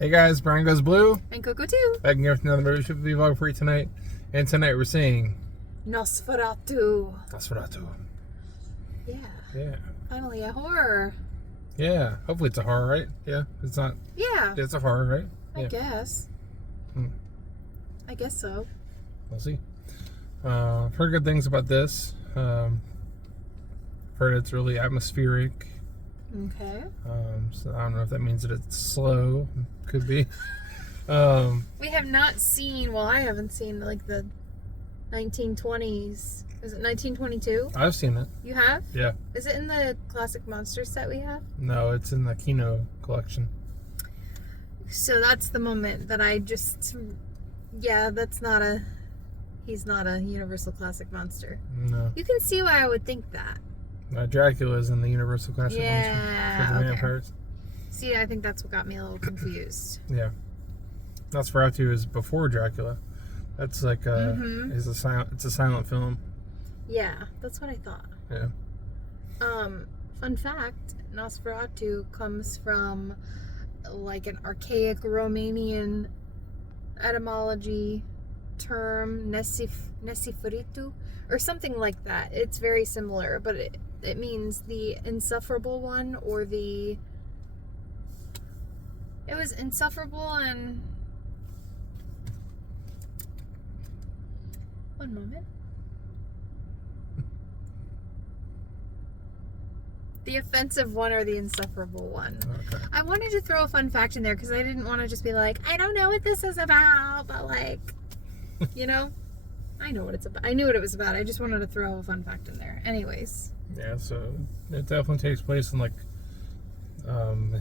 Hey guys, Brian Goes Blue. And Coco too. Back here with another movie vlog for you tonight. And tonight we're seeing Nosferatu. Nosferatu. Yeah. Yeah. Finally a horror. Yeah. Hopefully it's a horror, right? Yeah. It's not. Yeah. It's a horror, right? I guess. I guess so. We'll see. Heard good things about this. Heard it's really atmospheric. Okay. So I don't know if that means that it's slow. Could be. We have not seen, well, I haven't seen like the 1920s. Is it 1922? I've seen it. You have? Yeah. Is it in the classic monster set we have? No, it's in the Kino collection. So that's the moment that I just, yeah, he's not a Universal Classic Monster. No. You can see why I would think that. Dracula's in the Universal Classic Yeah, monster for the okay. vampires. See, I think that's what got me a little confused. Yeah. Nosferatu is before Dracula. That's like it's a silent film. Yeah, that's what I thought. Yeah. Fun fact, Nosferatu comes from like an archaic Romanian etymology term, Nosferatu, or something like that. It's very similar, but it means the insufferable one, or it was insufferable and one moment. The offensive one or the insufferable one. Okay. I wanted to throw a fun fact in there because I didn't want to just be like, I don't know what this is about, but like, you know, I know what it's about. I knew what it was about. I just wanted to throw a fun fact in there. Anyways. Yeah, so it definitely takes place in like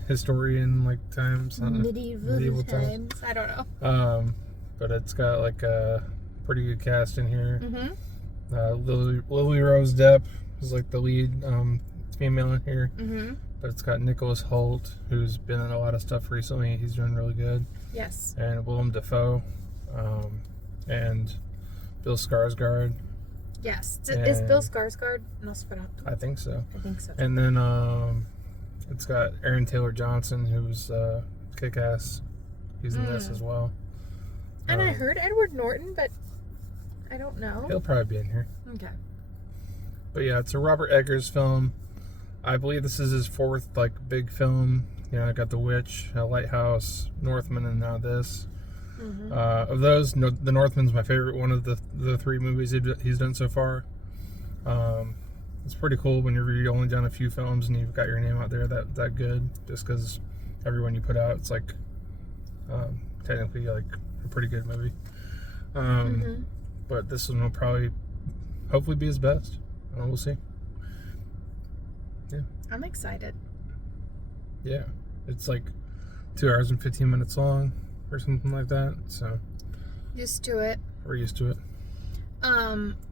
historian like times. Medieval times. I don't know. But it's got like a pretty good cast in here. Mm-hmm. Lily Rose Depp is like the lead female in here. Mm-hmm. But it's got Nicholas Hoult, who's been in a lot of stuff recently. He's doing really good. Yes. And Willem Dafoe, and Bill Skarsgård. Yes. Is Bill Skarsgård Nosferatu? I think so. I think so. And then it's got Aaron Taylor Johnson, who's kick-ass. He's in this as well. And I heard Edward Norton, but I don't know. He'll probably be in here. Okay. But yeah, it's a Robert Eggers film. I believe this is his fourth like big film. You know, I got The Witch, Lighthouse, Northman, and now this. Mm-hmm. Of those, The Northman's my favorite one of the three movies he's done so far. It's pretty cool when you've only done a few films and you've got your name out there that good. Just because every one you put out, it's like technically like a pretty good movie. But this one will probably, hopefully, be his best. We'll see. Yeah. I'm excited. Yeah. It's like 2 hours and 15 minutes long or something like that. So Used to it. we're used to it.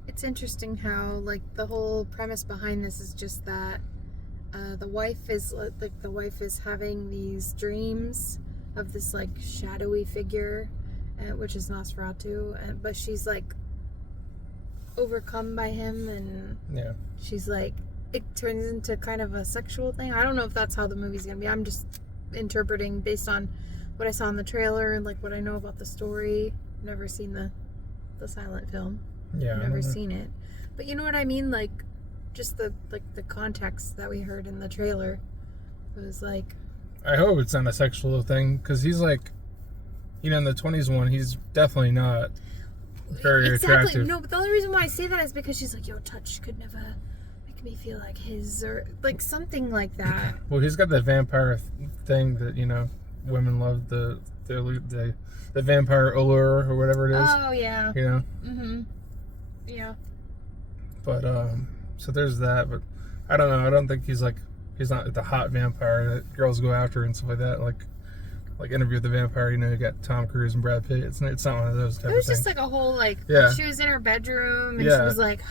It's interesting how like the whole premise behind this is just that the wife is having these dreams of this like shadowy figure, which is Nosferatu, but she's like overcome by him, and Yeah. she's like, it turns into kind of a sexual thing. I don't know if that's how the movie's gonna be. I'm just interpreting based on what I saw in the trailer and like what I know about the story. Never seen the silent film. Yeah. Never seen it, but you know what I mean. Like, just the context that we heard in the trailer. It was like, I hope it's not a sexual thing, because he's like, you know, in the 20s one, he's definitely not very attractive. No, but the only reason why I say that is because she's like, your touch could never make me feel like his, or like something like that. Well, he's got that vampire thing that, you know, women love, the vampire allure or whatever it is. Oh yeah. You know. Yeah. But so there's that. But I don't know. I don't think he's not the hot vampire that girls go after and stuff like that. Like Interview with the Vampire. You know, you got Tom Cruise and Brad Pitt. It's not one of those type of things. It was just like a whole like. Yeah. She was in her bedroom and Yeah. she was like.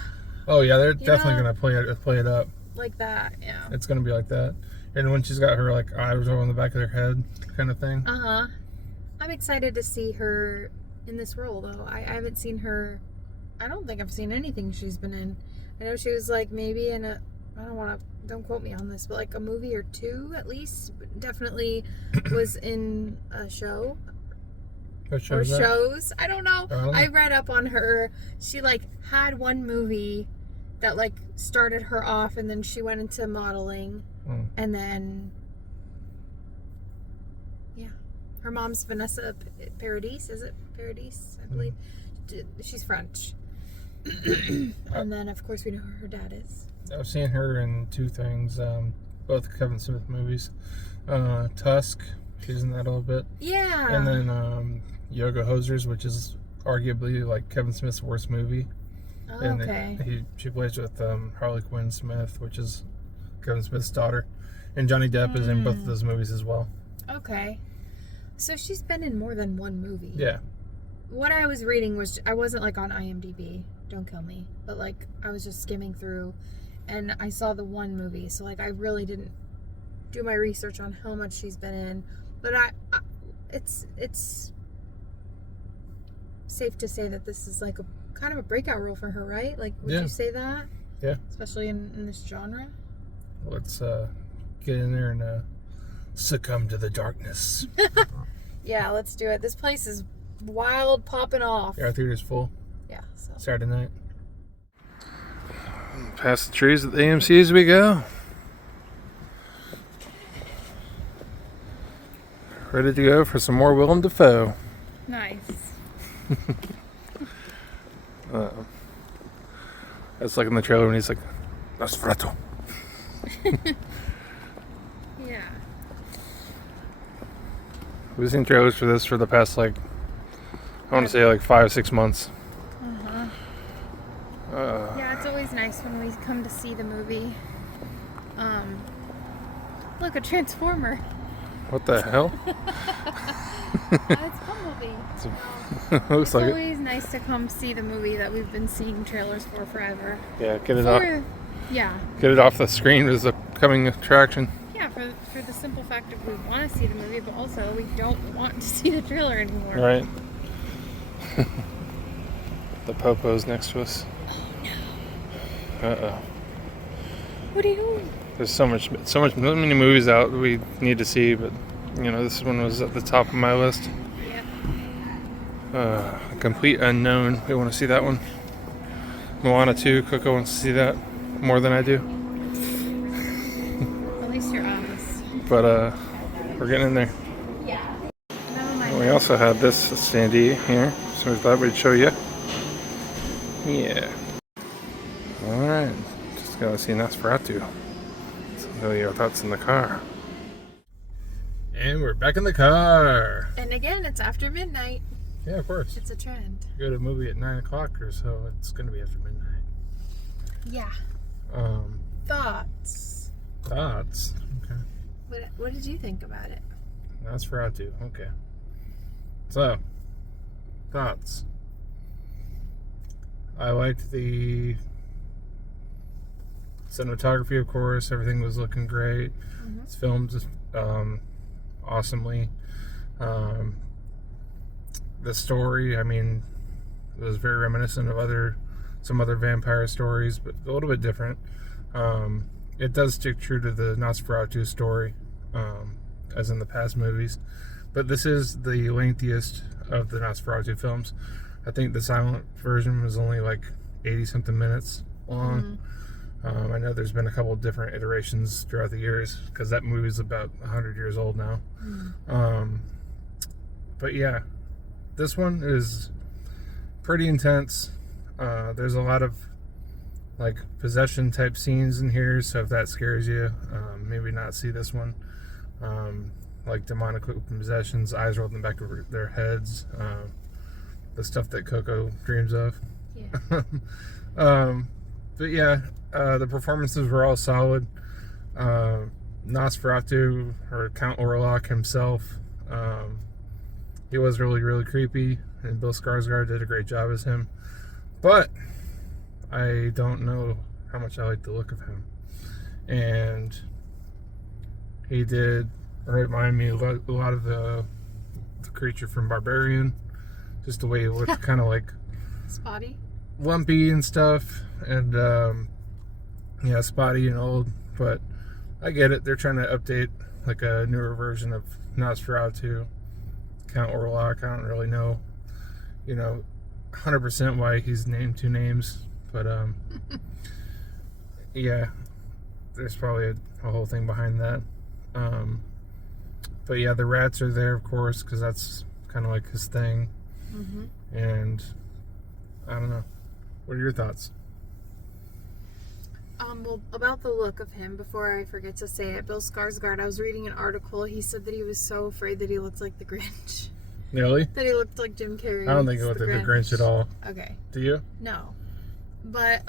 Oh yeah, they're definitely gonna play it up. Like that, yeah. It's gonna be like that. And when she's got her like eyes over on the back of their head, kind of thing. I'm excited to see her in this role, though. I haven't seen her. I don't think I've seen anything she's been in. I know she was like maybe in a I don't want to, don't quote me on this, but like a movie or two at least. Definitely was in a show. What show Or is that? shows. I don't know. Oh. I read up on her. She like had one movie that like started her off, and then she went into modeling, and then her mom's Vanessa Paradis. Is it Paradis? I believe she's French. And then of course we know who her dad is. I've seen her in two things, both Kevin Smith movies. Tusk, she's in that a little bit. Yeah. And then Yoga Hosers, which is arguably like Kevin Smith's worst movie. Oh, and okay. she plays with Harley Quinn Smith, which is Kevin Smith's daughter. And Johnny Depp is in both of those movies as well. Okay. So she's been in more than one movie. Yeah. What I was reading was, I wasn't like on IMDb, don't kill me, but like I was just skimming through and I saw the one movie. So like I really didn't do my research on how much she's been in, but it's safe to say that this is like a kind of a breakout role for her, right? Like, would you say that? Yeah. Especially in this genre? Let's get in there and succumb to the darkness. Yeah, let's do it. This place is wild, popping off. Yeah, our theater's full. Yeah, so. Saturday night. Past the trees at the AMC as we go. Ready to go for some more Willem Dafoe. Nice. That's like in the trailer when he's like, Nosferatu. Yeah. We've seen trailers for this for the past, like, I want to say like 5-6 months. Yeah, it's always nice when we come to see the movie. Look, a Transformer. What the hell? It's Bumblebee. Looks It's like it. always nice to come see the movie that we've been seeing trailers for forever. Yeah, get it off. Yeah. Get it off the screen as a coming attraction. Yeah, for the simple fact of we want to see the movie, but also we don't want to see the trailer anymore. Right. The popo's next to us. Oh no. Uh-oh. What are you doing? There's so many movies out that we need to see, but you know, this one was at the top of my list. Yep. A Complete Unknown. We want to see that one. Moana 2. Coco wants to see that more than I do. At least you're honest. But we're getting in there. Yeah. Never mind. We also had this standee here, so we thought we'd show you. Yeah. Alright. Just gotta see Nosferatu. So tell you your thoughts in the car. And we're back in the car. And again, it's after midnight. Yeah, of course. It's a trend. Go to a movie at 9 o'clock or so, it's gonna be after midnight. Yeah. Thoughts? Thoughts? Okay. What did you think about it? Nosferatu. Okay. So, thoughts. I liked the cinematography, of course. Everything was looking great. Mm-hmm. It's filmed awesomely. The story, I mean, it was very reminiscent of some other vampire stories, but a little bit different. It does stick true to the Nosferatu story, as in the past movies. But this is the lengthiest of the Nosferatu films. I think the silent version was only like 80-something minutes long. Mm-hmm. I know there's been a couple of different iterations throughout the years, because that movie's about 100 years old now. Mm. But yeah, this one is pretty intense. There's a lot of like possession type scenes in here, so if that scares you, maybe not see this one. Like demonic possessions, eyes rolled in the back of their heads, the stuff that Coco dreams of. Yeah. But yeah, the performances were all solid. Nosferatu, or Count Orlok himself, he was really, really creepy, and Bill Skarsgård did a great job as him. But I don't know how much I like the look of him. And he did remind me a lot of the creature from Barbarian. Just the way he looked, kind of like spotty, lumpy and stuff. And Yeah, spotty and old, but I get it. They're trying to update like a newer version of Nosferatu, Count Orlok. I don't really know, 100% why he's named two names, but yeah, there's probably a whole thing behind that. But yeah, the rats are there, of course, because that's kind of like his thing. Mm-hmm. And I don't know. What are your thoughts? Well, about the look of him, before I forget to say it, Bill Skarsgård, I was reading an article. He said that he was so afraid that he looked like the Grinch. Really? That he looked like Jim Carrey. I don't think it looked like the Grinch at all. Okay. Do you? No. But,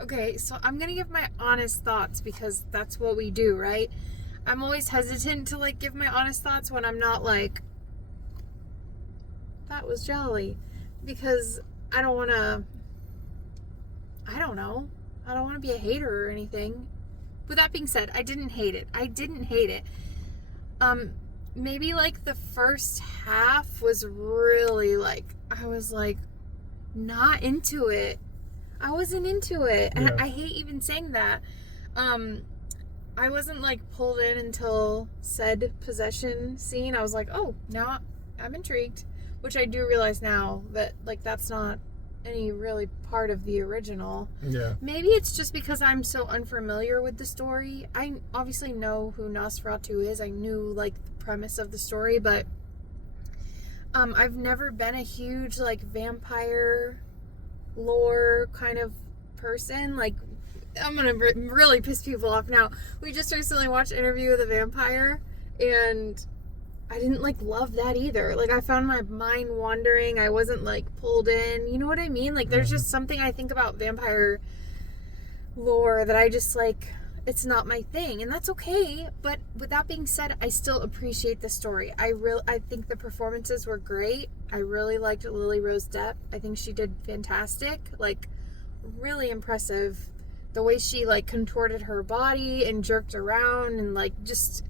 okay, so I'm gonna give my honest thoughts because that's what we do, right? I'm always hesitant to, like, give my honest thoughts when I'm not, like, that was jolly. Because I don't want to, I don't know. I don't want to be a hater or anything. With that being said, I didn't hate it. Maybe, like, the first half was really, like, I was, like, not into it. I wasn't into it. And I hate even saying that. I wasn't, like, pulled in until said possession scene. I was like, oh, now I'm intrigued. Which I do realize now that, like, that's not any really part of the original. Yeah. Maybe it's just because I'm so unfamiliar with the story. I obviously know who Nosferatu is. I knew, like, the premise of the story, but I've never been a huge, like, vampire lore kind of person. Like, I'm gonna really piss people off now. We just recently watched Interview with a Vampire, and I didn't, like, love that either. Like, I found my mind wandering. I wasn't, like, pulled in. You know what I mean? Like, there's just something I think about vampire lore that I just, like, it's not my thing. And that's okay. But with that being said, I still appreciate the story. I think the performances were great. I really liked Lily Rose Depp. I think she did fantastic. Like, really impressive. The way she, like, contorted her body and jerked around and, like, just...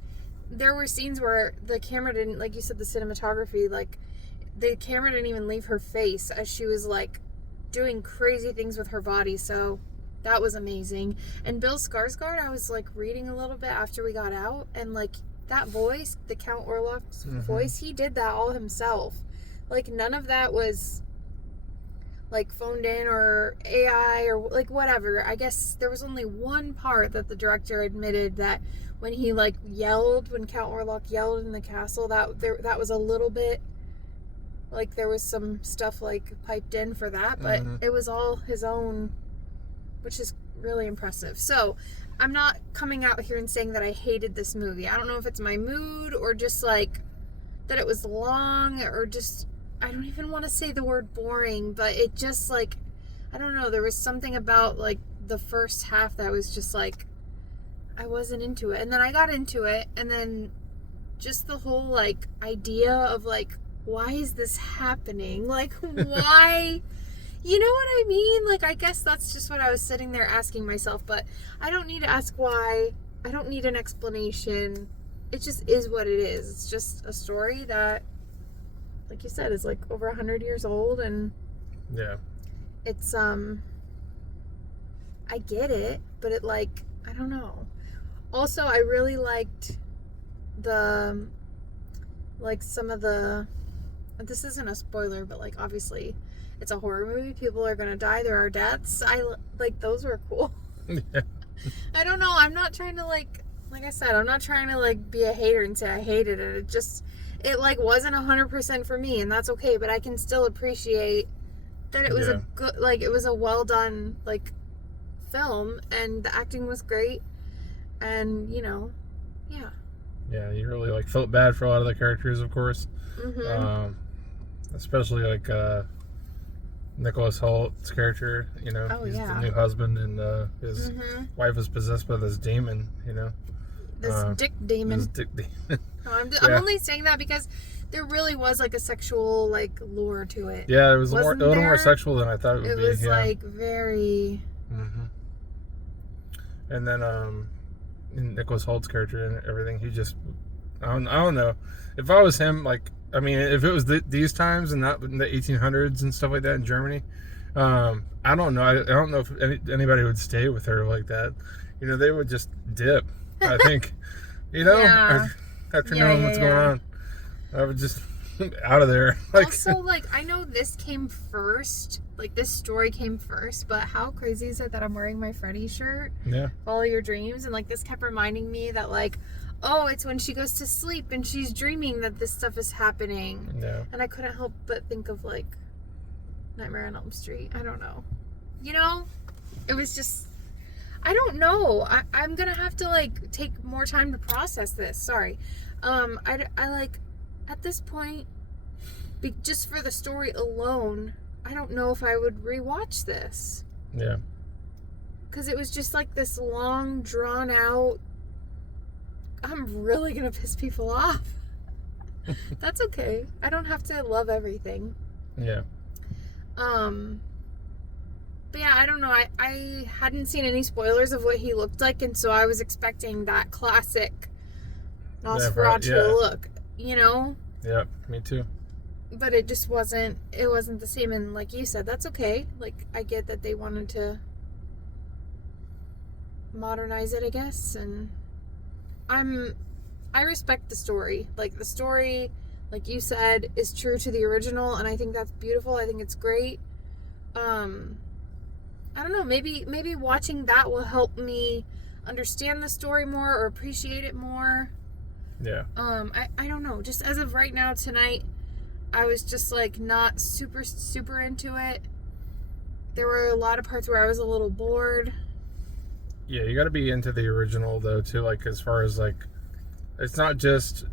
There were scenes where the camera didn't, like you said, the cinematography, like, the camera didn't even leave her face as she was, like, doing crazy things with her body, so that was amazing. And Bill Skarsgård, I was, like, reading a little bit after we got out, and, like, that voice, the Count Orlok's voice, he did that all himself. Like, none of that was, like, phoned in or AI or, like, whatever. I guess there was only one part that the director admitted that when he, like, yelled, when Count Orlok yelled in the castle, that was a little bit, like, there was some stuff, like, piped in for that, but it was all his own, which is really impressive. So, I'm not coming out here and saying that I hated this movie. I don't know if it's my mood or just, like, that it was long or just, I don't even want to say the word boring, but it just, like, I don't know, there was something about, like, the first half that was just, like, I wasn't into it. And then I got into it, and then just the whole, like, idea of, like, why is this happening? Like, why? You know what I mean? Like, I guess that's just what I was sitting there asking myself, but I don't need to ask why. I don't need an explanation. It just is what it is. It's just a story that, like you said, is, like, over 100 years old, and it's, I get it, but it, like, I don't know. Also, I really liked the, like, some of the, this isn't a spoiler, but, like, obviously it's a horror movie. People are gonna die. There are deaths. Like, those were cool. Yeah. I don't know. I'm not trying to, like I said, I'm not trying to, like, be a hater and say I hated it. It, like, wasn't 100% for me, and that's okay, but I can still appreciate that it was a good, like, it was a well done, like, film, and the acting was great. And, you know, yeah, you really, like, felt bad for a lot of the characters, of course. Especially, like, Nicholas Holt's character, he's the new husband, and his wife is possessed by this demon, this dick demon. I'm only saying that because there really was, like, a sexual, like, lure to it. Yeah, it was a little more sexual than I thought it would be. It was like very. And then Nicholas Holt's character and everything, he just, I don't know. If I was him, like, I mean, if it was these times and not in the 1800s and stuff like that in Germany, I don't know. I don't know if anybody would stay with her like that. They would just dip. I think, Yeah. after Yeah, knowing yeah, what's yeah. going on, I would just out of there. Also, I know this came first. This story came first, but how crazy is it that I'm wearing my Freddy shirt? Yeah. Follow your dreams. And, this kept reminding me that, oh, it's when she goes to sleep and she's dreaming that this stuff is happening. Yeah. And I couldn't help but think of, Nightmare on Elm Street. I don't know. It was just... I don't know. I'm gonna have to, take more time to process this. Sorry. At this point, just for the story alone, I don't know if I would rewatch this. Yeah. Because it was just this long, drawn out, I'm really gonna piss people off. That's okay. I don't have to love everything. Yeah. But yeah, I don't know. I hadn't seen any spoilers of what he looked like, and so I was expecting that classic Nosferatu look, Yeah, me too. But it just wasn't. It wasn't the same, and like you said, that's okay. I get that they wanted to modernize it, I guess, and I respect the story. The story, like you said, is true to the original, and I think that's beautiful. I think it's great. I don't know, maybe watching that will help me understand the story more or appreciate it more. Yeah. I don't know. Just as of right now tonight, I was just not super, super into it. There were a lot of parts where I was a little bored. Yeah, you got to be into the original though too. As far as it's not just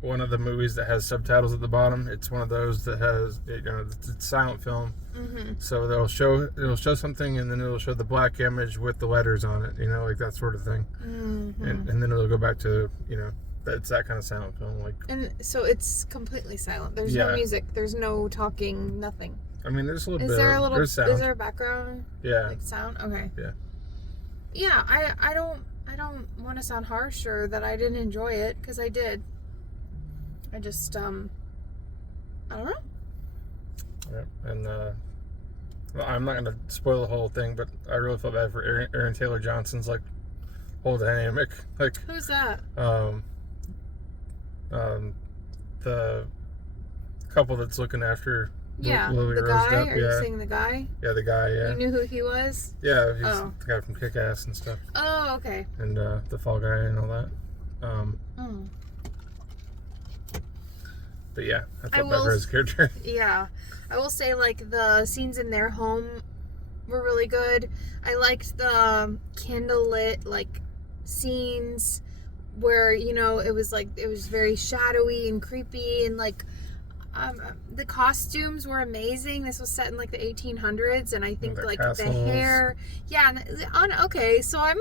one of the movies that has subtitles at the bottom. It's one of those that has it's silent film. Mm-hmm. So it'll show something, and then it'll show the black image with the letters on it. That sort of thing. Mm-hmm. And then it'll go back to that's that kind of silent film. And so it's completely silent. There's no music. There's no talking. Nothing. I mean, there's a little bit. There's sound. Is there a background? Yeah. Sound. Okay. Yeah. Yeah. I don't want to sound harsh or that I didn't enjoy it, because I did. I just I don't know. Yeah. And well, I'm not gonna spoil the whole thing, but I really felt bad for Aaron Taylor Johnson's whole dynamic. Who's that? The couple that's looking after Lily the Rose guy. Depp. Are you saying the guy? Yeah, the guy. Yeah. You knew who he was? Yeah, he's the guy from Kick-Ass and stuff. Oh, okay. And the Fall Guy and all that. But yeah, I felt bad for his character. Yeah, I will say the scenes in their home were really good. I liked the candlelit scenes where it was very shadowy and creepy, and the costumes were amazing. This was set in the 1800s, and I think the hair, okay, so I'm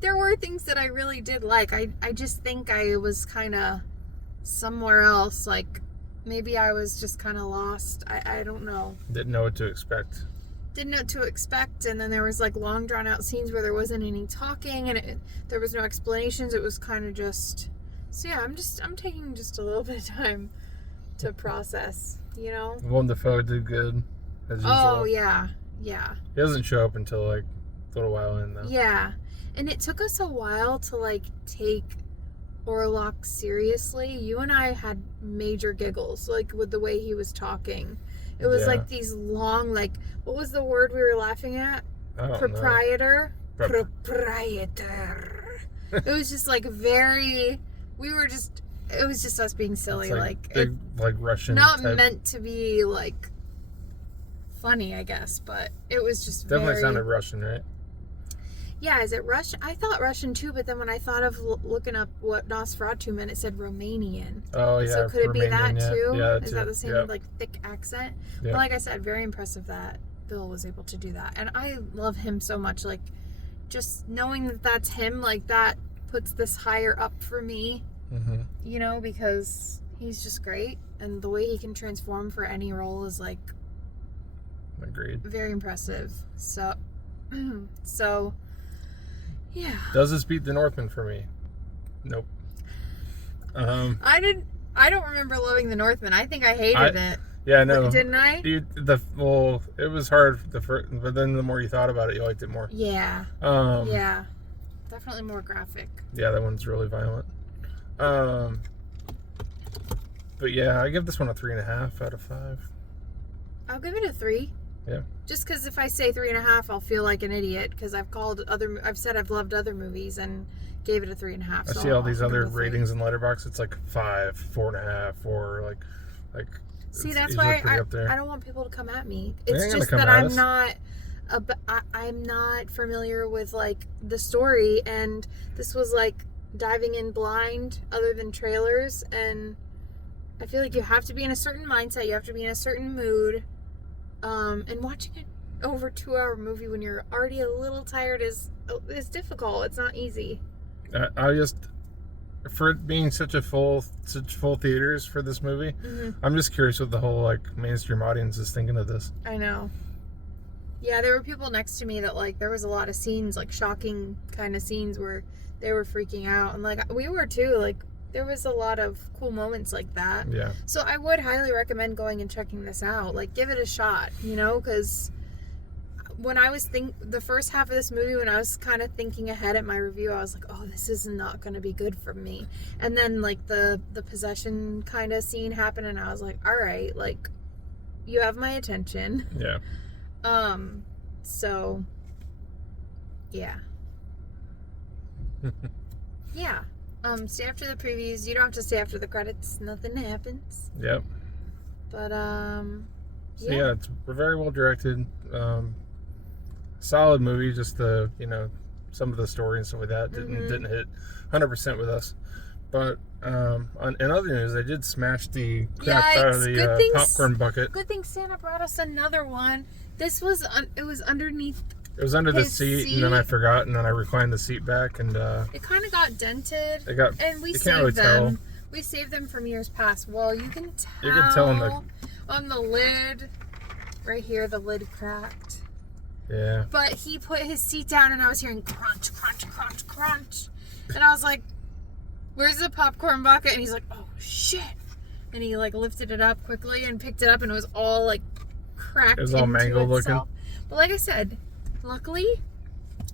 there were things that I really did like. I just think I was kind of somewhere else, maybe I was just kind of lost. I don't know. Didn't know what to expect. Didn't know what to expect, and then there was long drawn out scenes where there wasn't any talking, and there was no explanations. It was kind of just, so yeah, I'm taking just a little bit of time to process, Willem Dafoe did good as usual. Oh yeah. He doesn't show up until a little while in though. Yeah, and it took us a while to take Orlok seriously. You and I had major giggles with the way he was talking. It was these long, what was the word we were laughing at? Proprietor. Proprietor. It was just very. We were just. It was just us being silly, big, Russian. Not type. meant to be funny, I guess, but it was just definitely sounded Russian, right? Yeah, is it Russian? I thought Russian too, but then when I thought of looking up what Nosferatu meant, it said Romanian. Oh yeah. So could it be that too? Yeah, is that the same thick accent? Yeah. But like I said, very impressive that Bill was able to do that, and I love him so much. Just knowing that that's him, that puts this higher up for me. Mm-hmm. Because he's just great, and the way he can transform for any role is agreed. Very impressive. So, yeah. Does this beat The Northman for me? Nope. I don't remember loving The Northman. I think I hated it. Yeah, I know. Didn't I? Well, it was hard the first, but then the more you thought about it, you liked it more. Yeah. Um, Yeah. Definitely more graphic. Yeah, that one's really violent. But yeah, I give this one a 3.5 out of 5. I'll give it a 3. Yeah. Just because if I say 3.5, I'll feel like an idiot because I've said I've loved other movies and gave it a 3.5. I see all these other ratings in Letterboxd. It's like 5, 4.5, 4, like. See, that's why I don't want people to come at me. It's just that I'm not familiar with like the story, and this was like diving in blind, other than trailers, and I feel like you have to be in a certain mindset, you have to be in a certain mood, and watching an over 2-hour movie when you're already a little tired is difficult. It's not easy. I just, for it being such full theaters for this movie, I'm just curious what the whole like mainstream audience is thinking of this. I know. Yeah, there were people next to me that like there was a lot of scenes, like shocking kind of scenes where they were freaking out, and like we were too. Like there was a lot of cool moments like that. Yeah. So I would highly recommend going and checking this out. Like give it a shot, because when I was the first half of this movie, when I was kind of thinking ahead at my review, I was like, oh, this is not going to be good for me. And then like the possession kind of scene happened, and I was like, all right, like you have my attention. Yeah. So yeah. Yeah. Stay after the previews. You don't have to stay after the credits. Nothing happens. Yep. But So yeah, it's very well directed. Solid movie. Just the some of the story and stuff like that didn't hit 100% with us. But in other news, I did smash the crap out of the popcorn bucket. Good thing Santa brought us another one. This was it was underneath. It was under the seat, and then I forgot, and then I reclined the seat back, and it kind of got dented. And we you saved can't really them. tell. We saved them from years past. Well, you can tell. You can tell on the lid, right here, the lid cracked. Yeah. But he put his seat down, and I was hearing crunch, crunch, crunch, crunch, and I was like, "Where's the popcorn bucket?" And he's like, "Oh shit!" And he like lifted it up quickly and picked it up, and it was all like cracked. It was all mangled looking. But like I said, luckily,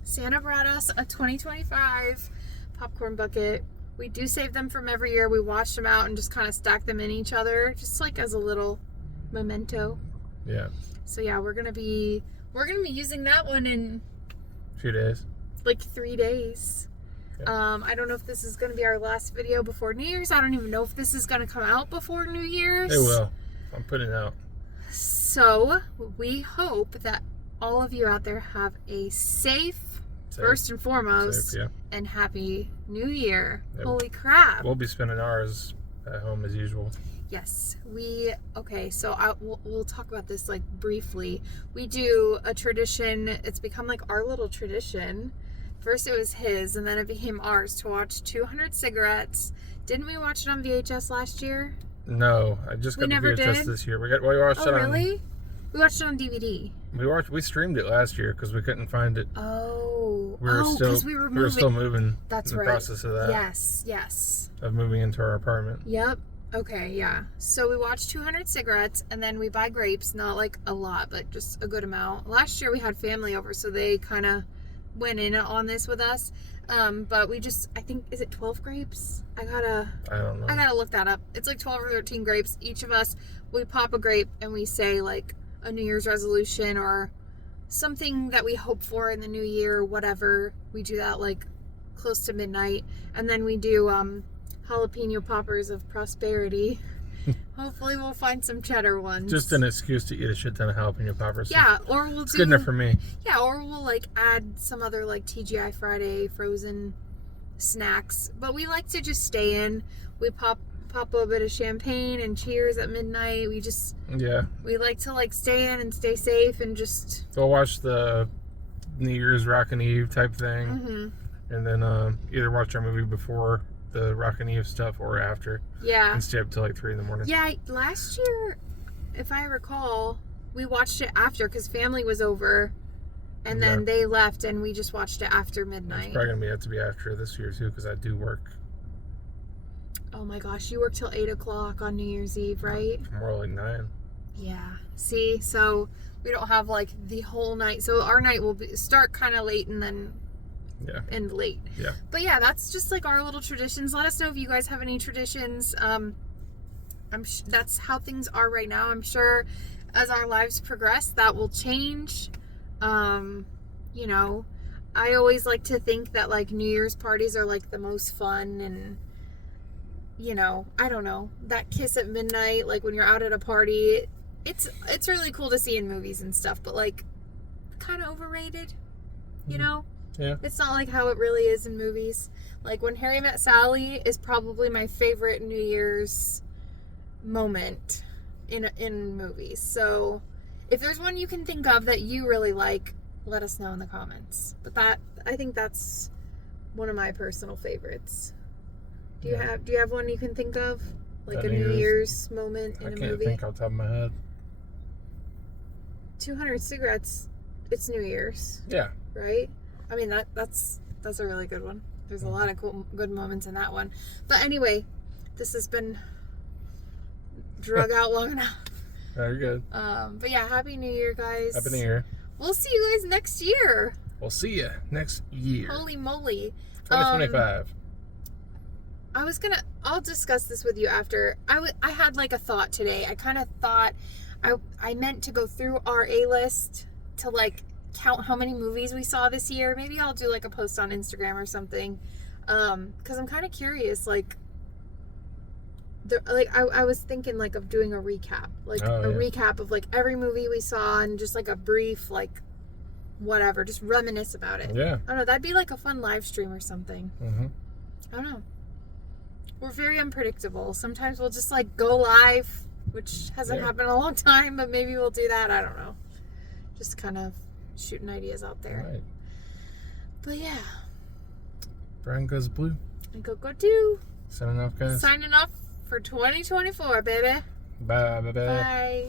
Santa brought us a 2025 popcorn bucket. We do save them from every year. We wash them out and just kind of stack them in each other, just like as a little memento. Yeah. So yeah, we're gonna be using that one in a few days. Like 3 days. Yeah. I don't know if this is gonna be our last video before New Year's. I don't even know if this is gonna come out before New Year's. It will. I'm putting it out. So we hope that all of you out there have a safe first and foremost, and happy New Year. Yeah. Holy crap. We'll be spending ours at home as usual. Yes. So we'll talk about this like briefly. We do a tradition. It's become like our little tradition. First it was his, and then it became ours to watch 200 Cigarettes. Didn't we watch it on VHS last year? No, I just got the VHS this year. We watched it on... really? We watched it on DVD. We streamed it last year because we couldn't find it. Oh. We were still moving. That's in the process of that. Yes. Of moving into our apartment. Yep. Okay, yeah. So we watched 200 Cigarettes, and then we buy grapes. Not like a lot, but just a good amount. Last year we had family over, so they kind of went in on this with us. But we just, I think, is it 12 grapes? I don't know. I gotta look that up. It's like 12 or 13 grapes. Each of us, we pop a grape and we say like a New Year's resolution or something that we hope for in the new year, whatever. We do that like close to midnight. And then we do jalapeno poppers of prosperity. Hopefully we'll find some cheddar ones. Just an excuse to eat a shit ton of jalapeno poppers. Yeah, or we'll It's good enough for me. Yeah, or we'll like add some other like TGI Friday frozen snacks. But we like to just stay in. We pop a bit of champagne and cheers at midnight. We like to like stay in and stay safe and just... We'll watch the New Year's Rockin' Eve type thing. And then either watch our movie before the Rockin' Eve stuff or after. Yeah. And stay up till like 3 in the morning. Yeah, last year, if I recall, we watched it after because family was over. And then they left and we just watched it after midnight. It's probably going to have to be after this year too because I do work. Oh my gosh, you work till 8 o'clock on New Year's Eve, right? More like 9. Yeah. See, so we don't have like the whole night. So our night will start kind of late and then end late. Yeah. But yeah, that's just like our little traditions. Let us know if you guys have any traditions. That's how things are right now. I'm sure as our lives progress, that will change. You know, I always like to think that like New Year's parties are like the most fun, and you know, I don't know, that kiss at midnight, like when you're out at a party, it's really cool to see in movies and stuff, but like kind of overrated, you know? Yeah. It's not like how it really is in movies. Like When Harry Met Sally is probably my favorite New Year's moment in movies. So if there's one you can think of that you really like, let us know in the comments. But I think that's one of my personal favorites. Do you have one you can think of? Like a New Year's moment in a movie? I can't think off the top of my head. 200 Cigarettes, it's New Year's. Yeah. Right? I mean, that's a really good one. There's a lot of good moments in that one. But anyway, this has been drug out long enough. Very good. But yeah, Happy New Year, guys. Happy New Year. We'll see you guys next year. We'll see you next year. Holy moly. 2025. I'll discuss this with you after. I had like a thought today. I kind of thought I meant to go through our A-list to like count how many movies we saw this year. Maybe I'll do like a post on Instagram or something. Because I'm kind of curious, like I was thinking like of doing a recap, like recap of like every movie we saw and just like a brief like whatever, just reminisce about it. Yeah. I don't know, that'd be like a fun live stream or something. Mm-hmm. I don't know. We're very unpredictable. Sometimes we'll just like go live, which hasn't happened in a long time, but maybe we'll do that. I don't know. Just kind of shooting ideas out there. Right. But yeah. Brian Goes Blue. And go too. Signing off, guys. Signing off for 2024, baby. Bye. Bye.